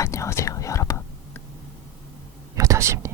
안녕하세요, 여러분. 여자십니다.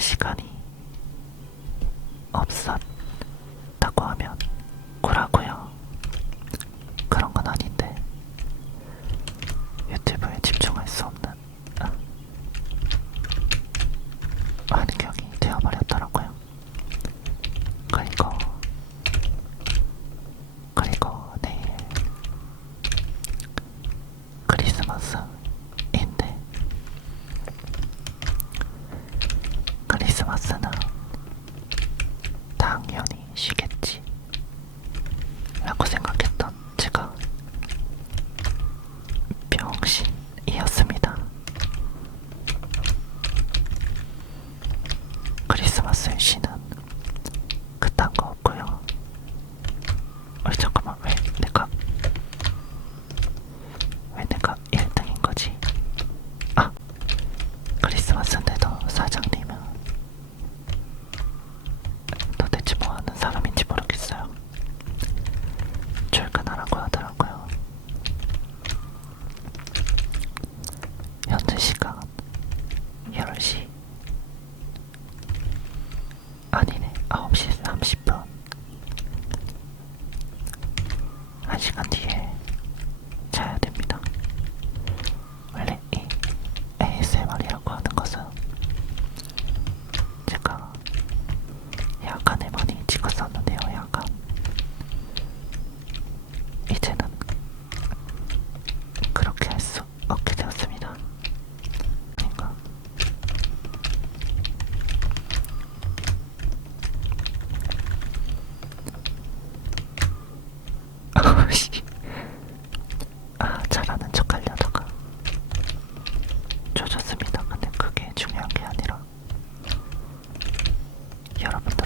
確かに。 크리스마스의 신은 евро.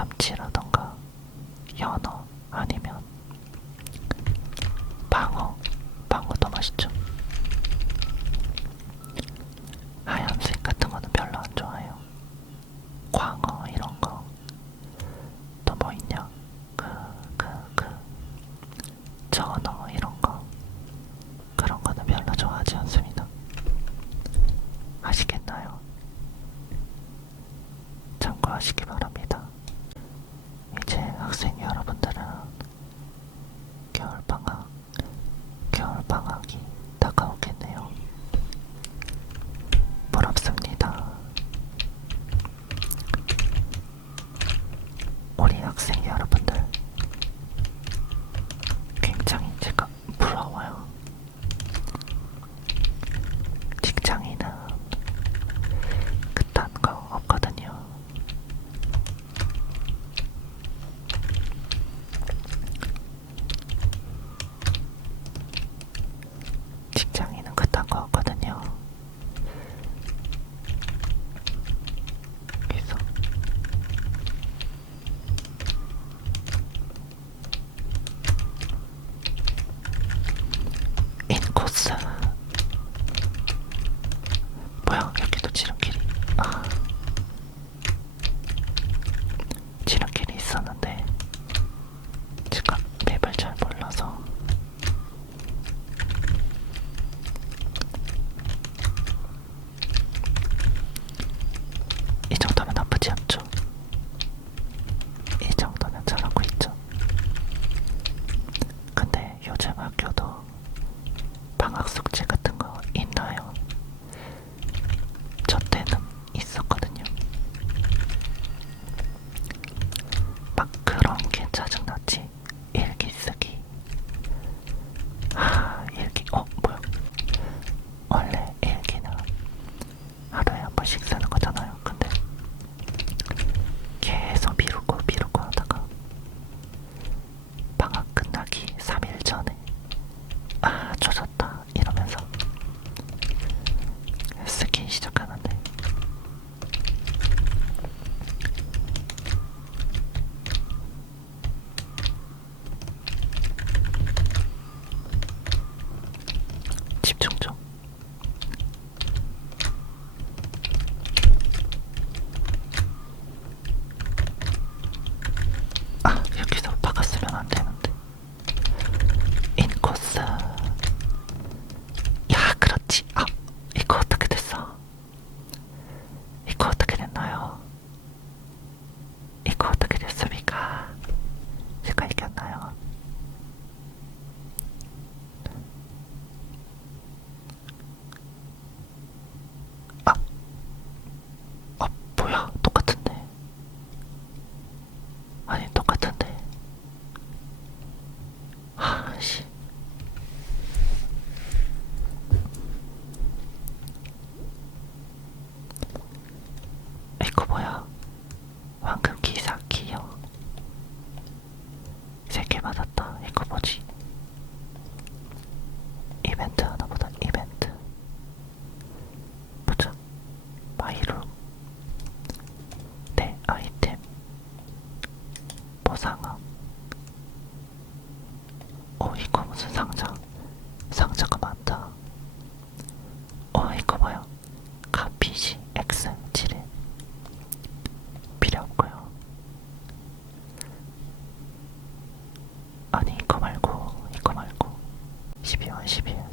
참치라던가 연어. 우리 학생 여러분들.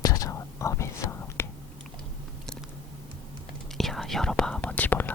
찾아온 어민스럽게. 야 열어봐 뭔지 몰라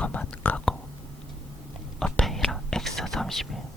시커먼 가고 어페이라 X31